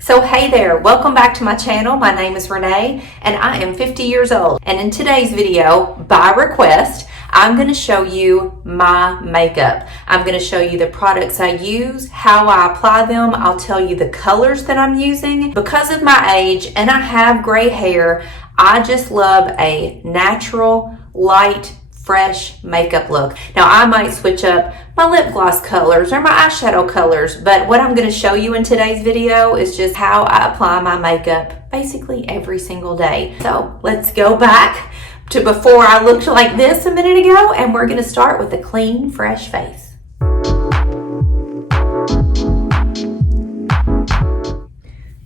So hey there, welcome back to my channel. My name is Renee and I am 50 years old. And in today's video, by request, I'm going to show you my makeup. I'm going to show you the products I use, how I apply them. I'll tell you the colors that I'm using. Because of my age and I have gray hair, I just love a natural, light, fresh makeup look. Now I might switch up my lip gloss colors or my eyeshadow colors, but what I'm going to show you in today's video is just how I apply my makeup basically every single day. So let's go back to before I looked like this a minute ago, and we're going to start with a clean, fresh face.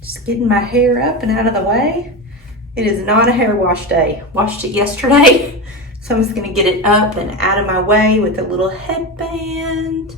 Just getting my hair up and out of the way. It is not a hair wash day. Washed it yesterday. So I'm just gonna get it up and out of my way with a little headband.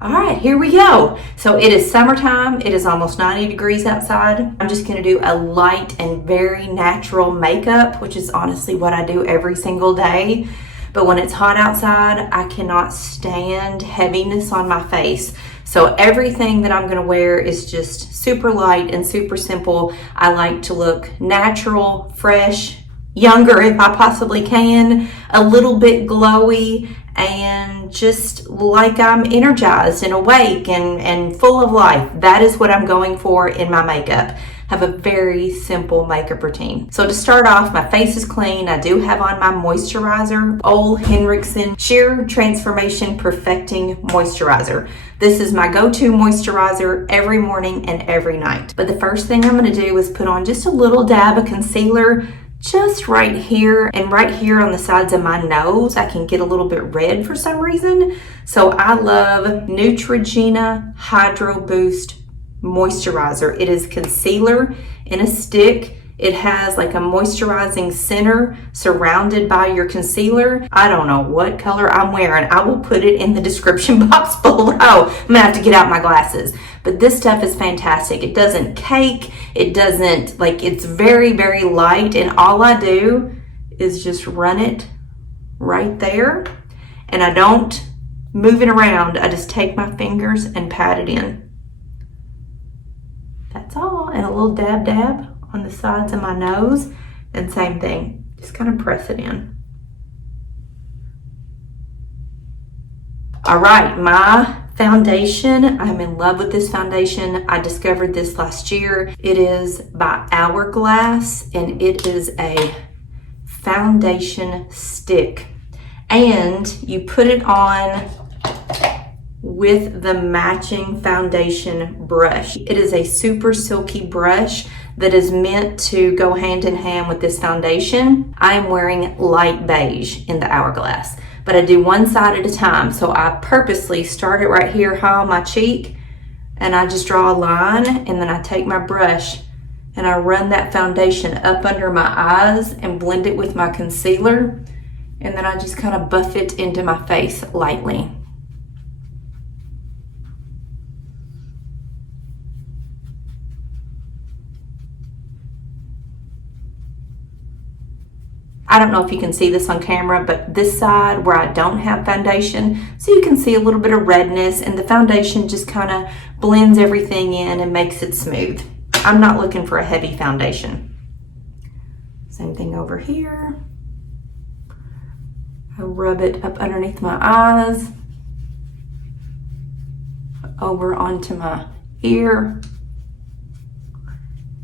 All right, here we go. So it is summertime. It is almost 90 degrees outside. I'm just gonna do a light and very natural makeup, which is honestly what I do every single day. But when it's hot outside, I cannot stand heaviness on my face. So everything that I'm gonna wear is just super light and super simple. I like to look natural, fresh, younger if I possibly can, a little bit glowy, and just like I'm energized and awake and full of life. That is what I'm going for in my makeup. Have a very simple makeup routine. So to start off, my face is clean. I do have on my moisturizer, Ole Henriksen Sheer Transformation Perfecting Moisturizer. This is my go-to moisturizer every morning and every night. But the first thing I'm gonna do is put on just a little dab of concealer just right here, and right here on the sides of my nose. I can get a little bit red for some reason. So I love Neutrogena Hydro Boost Moisturizer. It is concealer in a stick. It has like a moisturizing center surrounded by your concealer. I don't know what color I'm wearing. I will put it in the description box below. I'm gonna have to get out my glasses. But this stuff is fantastic. It doesn't cake. It doesn't, it's very, very light. And all I do is just run it right there. And I don't move it around. I just take my fingers and pat it in. That's all. And a little dab dab on the sides of my nose, and same thing, just kind of press it in. All right, my foundation, I'm in love with this foundation. I discovered this last year. It is by Hourglass, and it is a foundation stick, and you put it on with the matching foundation brush. It is a super silky brush that is meant to go hand in hand with this foundation. I am wearing light beige in the Hourglass, but I do one side at a time. So I purposely start it right here high on my cheek, and I just draw a line, and then I take my brush and I run that foundation up under my eyes and blend it with my concealer, and then I just kind of buff it into my face lightly. I don't know if you can see this on camera, but this side where I don't have foundation, so you can see a little bit of redness, and the foundation just kind of blends everything in and makes it smooth. I'm not looking for a heavy foundation. Same thing over here. I rub it up underneath my eyes, over onto my ear,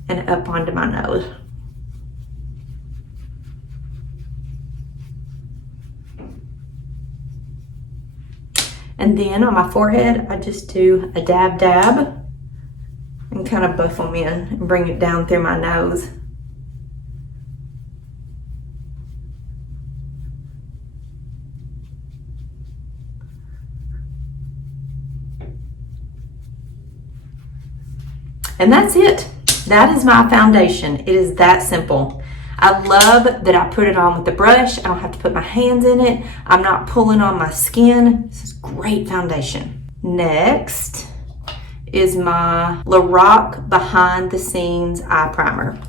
and up onto my nose. And then on my forehead, I just do a dab dab and kind of buff them in and bring it down through my nose. And that's it. That is my foundation. It is that simple. I love that I put it on with the brush. I don't have to put my hands in it. I'm not pulling on my skin. This is great foundation. Next is my Lorac Behind the Scenes Eye Primer.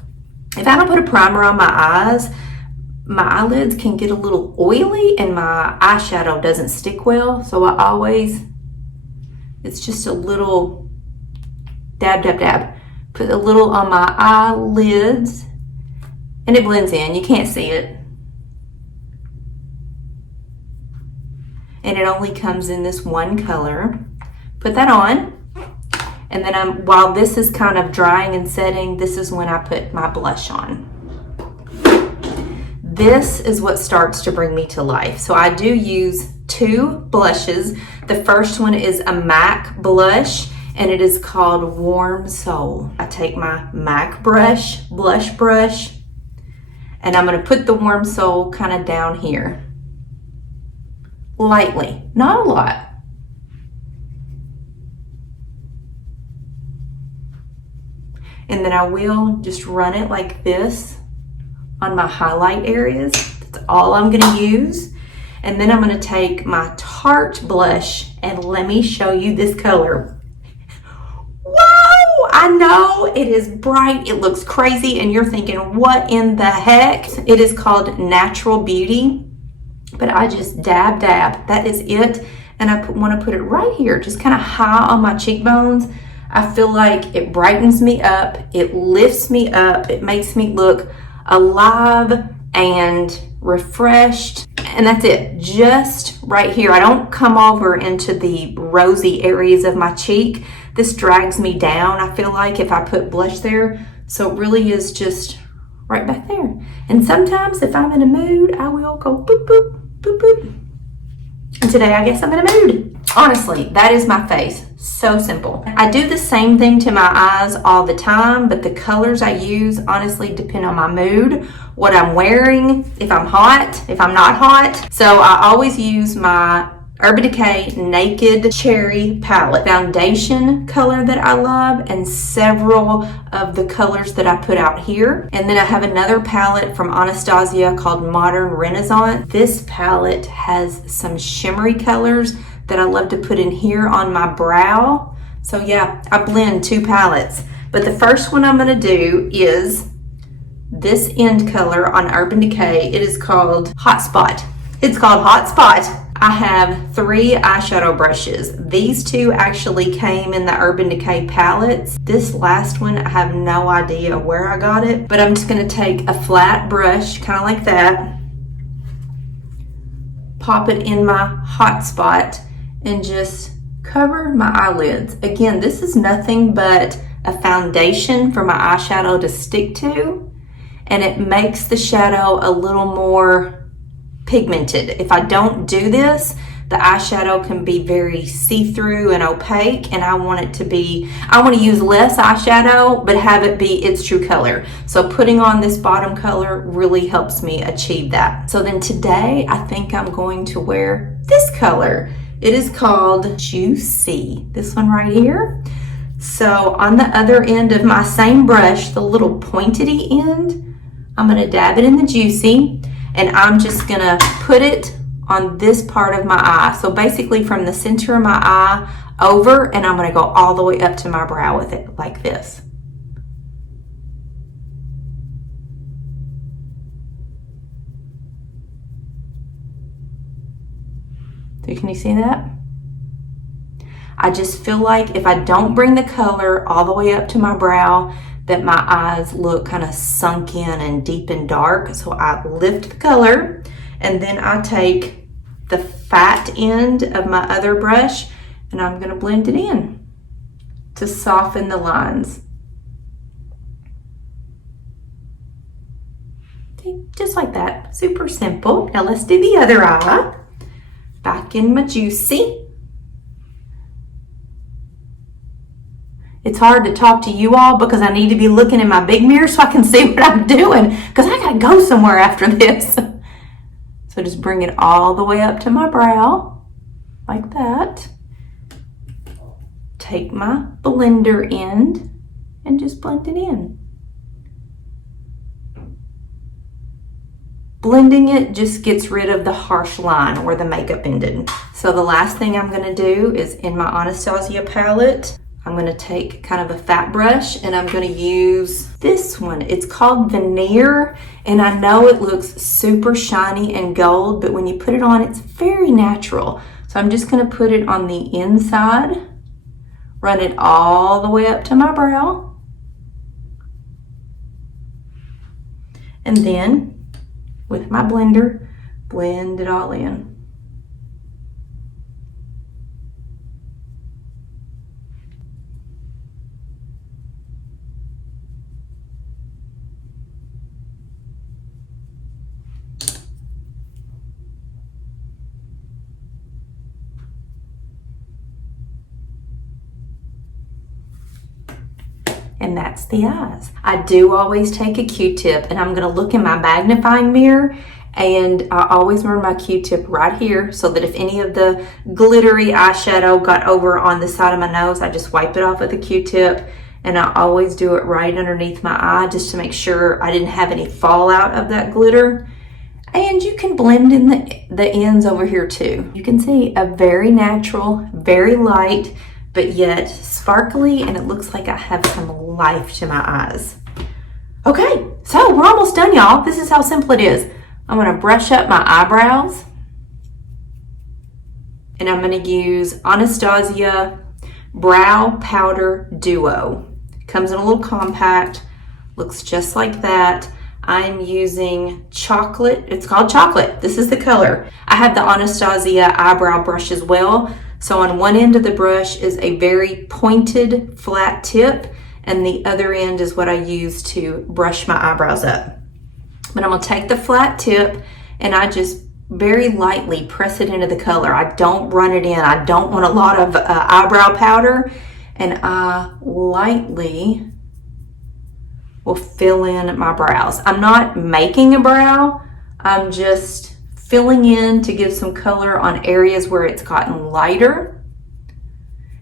If I don't put a primer on my eyes, my eyelids can get a little oily and my eyeshadow doesn't stick well. So I always, it's just a little dab, dab, dab. Put a little on my eyelids, and it blends in. You can't see it. And it only comes in this one color. Put that on. And then while this is kind of drying and setting, this is when I put my blush on. This is what starts to bring me to life. So I do use 2 blushes. The first one is a MAC blush, and it is called Warm Soul. I take my MAC blush brush, and I'm gonna put the Warm Soul kind of down here. Lightly, not a lot. And then I will just run it like this on my highlight areas. That's all I'm gonna use. And then I'm gonna take my Tarte blush, and let me show you this color. Whoa, I know it is bright, it looks crazy, and you're thinking, what in the heck? It is called Natural Beauty, but I just dab, that is it. And I wanna put it right here, just kind of high on my cheekbones. I feel like it brightens me up, it lifts me up, it makes me look alive and refreshed, and that's it, just right here. I don't come over into the rosy areas of my cheek. This drags me down, I feel like, if I put blush there, so it really is just right back there. And sometimes if I'm in a mood, I will go boop, boop, boop, boop. And today I guess I'm in a mood. Honestly, that is my face. So simple. I do the same thing to my eyes all the time, but the colors I use honestly depend on my mood, what I'm wearing, if I'm hot, if I'm not hot. So I always use my Urban Decay Naked Cherry palette, foundation color that I love, and several of the colors that I put out here. And then I have another palette from Anastasia called Modern Renaissance. This palette has some shimmery colors that I love to put in here on my brow. So yeah, I blend 2 palettes. But the first one I'm gonna do is this end color on Urban Decay. It is called Hot Spot. It's called Hot Spot. I have 3 eyeshadow brushes. These 2 actually came in the Urban Decay palettes. This last one, I have no idea where I got it, but I'm just gonna take a flat brush, kind of like that, pop it in my hot spot, and just cover my eyelids. Again, this is nothing but a foundation for my eyeshadow to stick to, and it makes the shadow a little more pigmented. If I don't do this, the eyeshadow can be very see-through and opaque, and I want to use less eyeshadow, but have it be its true color. So putting on this bottom color really helps me achieve that. So then today, I think I'm going to wear this color. It is called Juicy, this one right here. So on the other end of my same brush, the little pointy end, I'm gonna dab it in the Juicy, and I'm just gonna put it on this part of my eye. So basically from the center of my eye over, and I'm gonna go all the way up to my brow with it, like this. So can you see that? I just feel like if I don't bring the color all the way up to my brow, that my eyes look kind of sunk in and deep and dark. So I lift the color, and then I take the fat end of my other brush, and I'm gonna blend it in to soften the lines. See, just like that, super simple. Now let's do the other eye. Back in my Juicy. It's hard to talk to you all because I need to be looking in my big mirror so I can see what I'm doing, because I gotta go somewhere after this. So just bring it all the way up to my brow, like that. Take my blender end and just blend it in. Blending it just gets rid of the harsh line where the makeup ended. So the last thing I'm gonna do is in my Anastasia palette, I'm gonna take kind of a fat brush, and I'm gonna use this one. It's called Veneer, and I know it looks super shiny and gold, but when you put it on, it's very natural. So I'm just gonna put it on the inside, run it all the way up to my brow, And then with my blender, blend it all in. And that's the eyes. I do always take a Q-tip and I'm gonna look in my magnifying mirror, and I always run my Q-tip right here so that if any of the glittery eyeshadow got over on the side of my nose, I just wipe it off with a Q-tip, and I always do it right underneath my eye just to make sure I didn't have any fallout of that glitter. And you can blend in the ends over here too. You can see a very natural, very light, but yet sparkly, and it looks like I have some life to my eyes. Okay, so we're almost done, y'all. This is how simple it is. I'm gonna brush up my eyebrows, and I'm gonna use Anastasia Brow Powder Duo. Comes in a little compact, looks just like that. I'm using chocolate. It's called chocolate. This is the color. I have the Anastasia eyebrow brush as well. So on one end of the brush is a very pointed flat tip, and the other end is what I use to brush my eyebrows up. But I'm gonna take the flat tip and I just very lightly press it into the color. I don't run it in. I don't want a lot of eyebrow powder, and I lightly will fill in my brows. I'm not making a brow. I'm just filling in to give some color on areas where it's gotten lighter.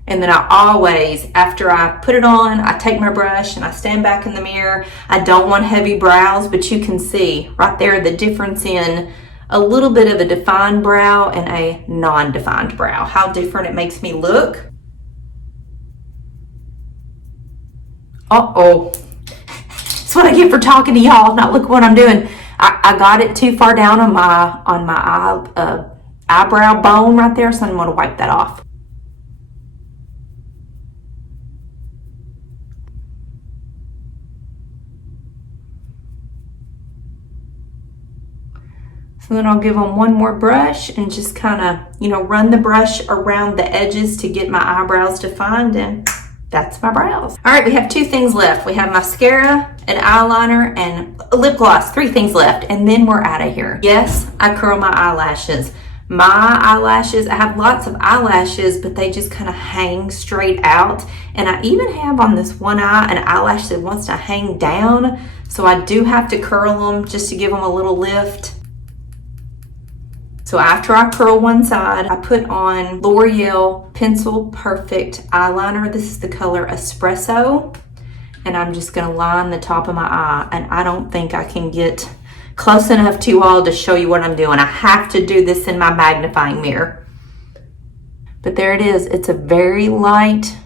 And then I always, after I put it on, I take my brush and I stand back in the mirror. I don't want heavy brows, but you can see right there the difference in a little bit of a defined brow and a non-defined brow. How different it makes me look. Uh-oh. That's what I get for talking to y'all, not look what I'm doing. I got it too far down on my eyebrow bone right there, so I'm gonna wipe that off. So then I'll give them one more brush and just kind of, run the brush around the edges to get my eyebrows defined, and that's my brows. All right, we have two things left. We have mascara, an eyeliner, and a lip gloss. 3 things left, and then we're out of here. Yes, I curl my eyelashes. My eyelashes, I have lots of eyelashes, but they just kind of hang straight out. And I even have on this one eye an eyelash that wants to hang down. So I do have to curl them just to give them a little lift. So after I curl one side, I put on L'Oreal Pencil Perfect eyeliner. This is the color Espresso. And I'm just gonna line the top of my eye. And I don't think I can get close enough to you all to show you what I'm doing. I have to do this in my magnifying mirror. But there it is. It's a very light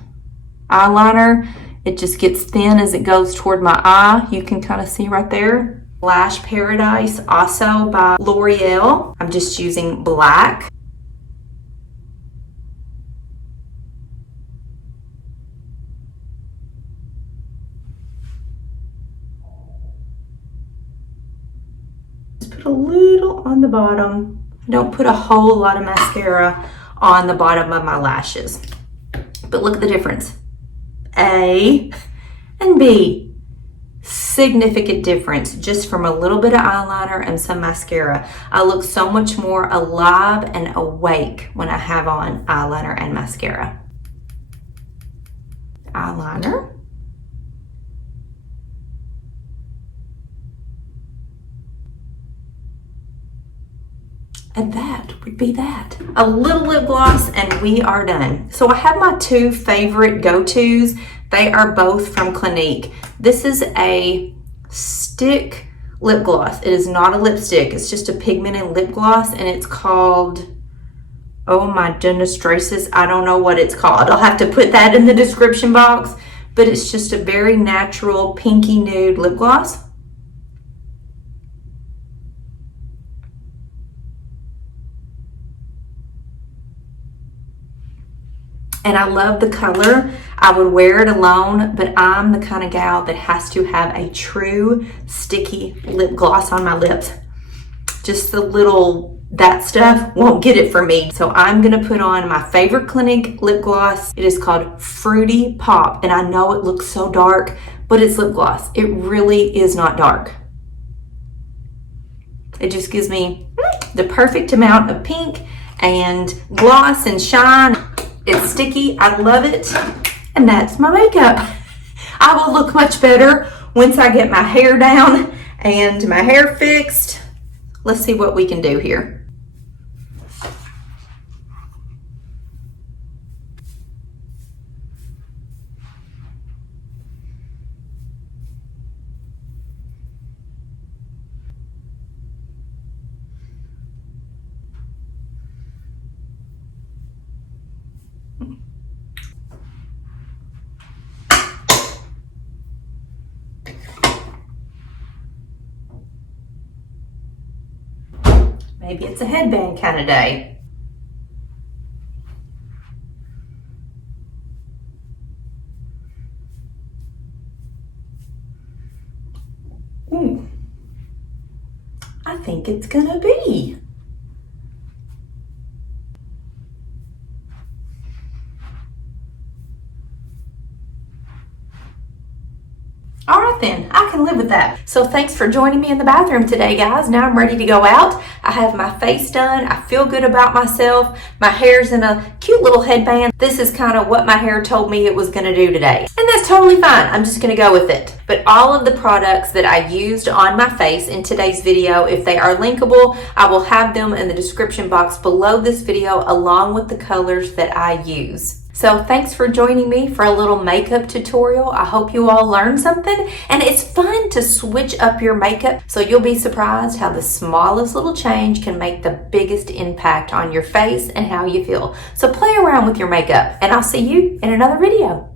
eyeliner. It just gets thin as it goes toward my eye. You can kind of see right there. Lash Paradise, also by L'Oreal. I'm just using black. Just put a little on the bottom. Don't put a whole lot of mascara on the bottom of my lashes. But look at the difference. A and B. Significant difference just from a little bit of eyeliner and some mascara. I look so much more alive and awake when I have on eyeliner and mascara. Eyeliner. And that would be that. A little lip gloss and we are done. So I have my 2 favorite go-tos. They are both from Clinique. This is a stick lip gloss. It is not a lipstick. It's just a pigmented lip gloss, and it's called, oh my goodness gracious, I don't know what it's called. I'll have to put that in the description box, but it's just a very natural pinky nude lip gloss. and I love the color. I would wear it alone, but I'm the kind of gal that has to have a true sticky lip gloss on my lips. Just the little, that stuff won't get it for me. So I'm gonna put on my favorite Clinique lip gloss. It is called Fruity Pop, and I know it looks so dark, but it's lip gloss. It really is not dark. It just gives me the perfect amount of pink and gloss and shine. It's sticky, I love it, and that's my makeup. I will look much better once I get my hair down and my hair fixed. Let's see what we can do here. Maybe it's a headband kind of day. I think it's gonna be. All right then, I can live with that. So thanks for joining me in the bathroom today, guys. Now I'm ready to go out. I have my face done. I feel good about myself. My hair's in a cute little headband. This is kind of what my hair told me it was gonna do today. And that's totally fine. I'm just gonna go with it. But all of the products that I used on my face in today's video, if they are linkable, I will have them in the description box below this video along with the colors that I use. So thanks for joining me for a little makeup tutorial. I hope you all learned something, and it's fun to switch up your makeup, so you'll be surprised how the smallest little change can make the biggest impact on your face and how you feel. So play around with your makeup, and I'll see you in another video.